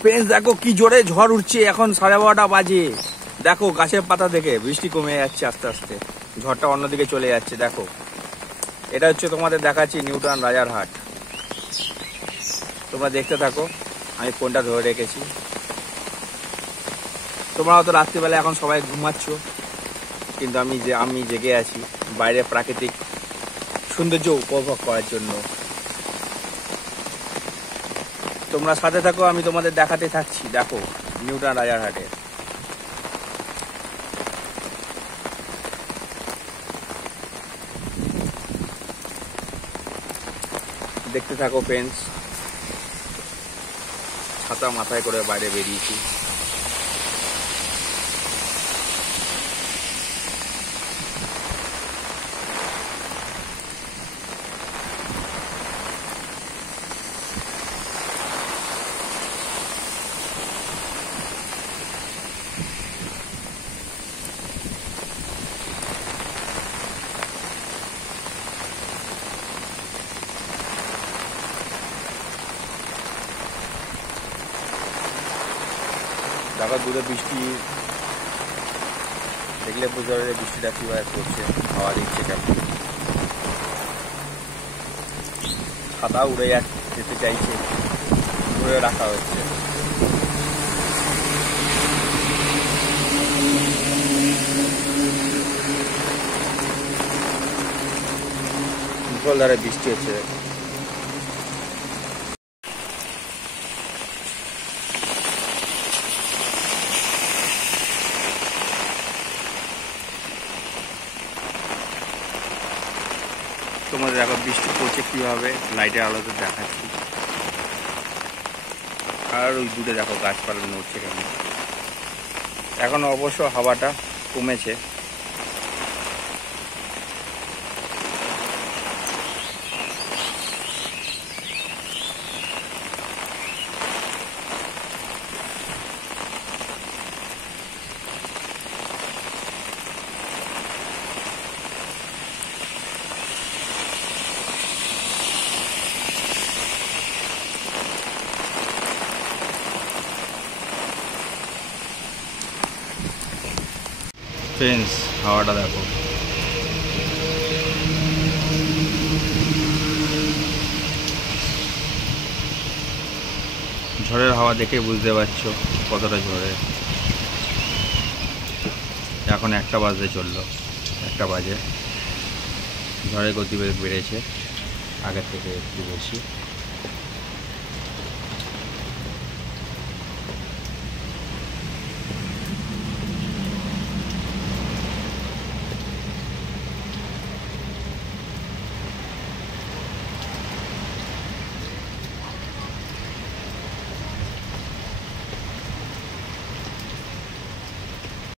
ফ্রেন্ডস দেখো কি জোরে ঝড় উঠছে, এখন 12:30 বাজে। দেখো গাছের পাতা দেখে বৃষ্টি কমে যাচ্ছে আস্তে আস্তে, ঝড়টা অন্যদিকে চলে যাচ্ছে। দেখো এটা হচ্ছে তোমাদের দেখাচ্ছি নিউটাউন রাজারহাট। তোমরা দেখতে থাকো, আমি ফোনটা ধরে রেখেছি। তোমরা হয়তো রাত্রিবেলা এখন সবাই ঘুমাচ্ছ, কিন্তু আমি জেগে আছি বাইরে প্রাকৃতিক সৌন্দর্য উপভোগ করার জন্য। তোমরা সাথে থাকো, আমি তোমাদের দেখাতে থাকছি। দেখো নিউটাউন রাজারহাটে দেখতে থাকো ফ্রেন্ডস। ছাতা মাথায় করে বাইরে বেরিয়েছি। দেখো দূরে বৃষ্টি দেখলে বুঝতে পারবে বৃষ্টিটা কিভাবে পড়ছে, হাওয়া দিচ্ছে কেমন। ছাতা উড়ে যেতে চাইছে, ধরে রাখা হচ্ছে। মুষলধারে বৃষ্টি হচ্ছে। তোমাদের এখন বৃষ্টি পড়ছে কিভাবে লাইটের আলোতে দেখাচ্ছি। আর ওই দূরে দেখো গাছপালা নড়ছে কেমন। এখন অবশ্য হাওয়াটা কমেছে। ফ্রেন্ডস হাওয়াটা দেখো। ঝড়ের হাওয়া দেখে বুঝতে পারছো কতটা ঝড়ে। এখন 1টা বাজতে চললো, 1টা বাজে। ঝড়ের গতিবেগ বেড়েছে আগের থেকে একটু বেশি।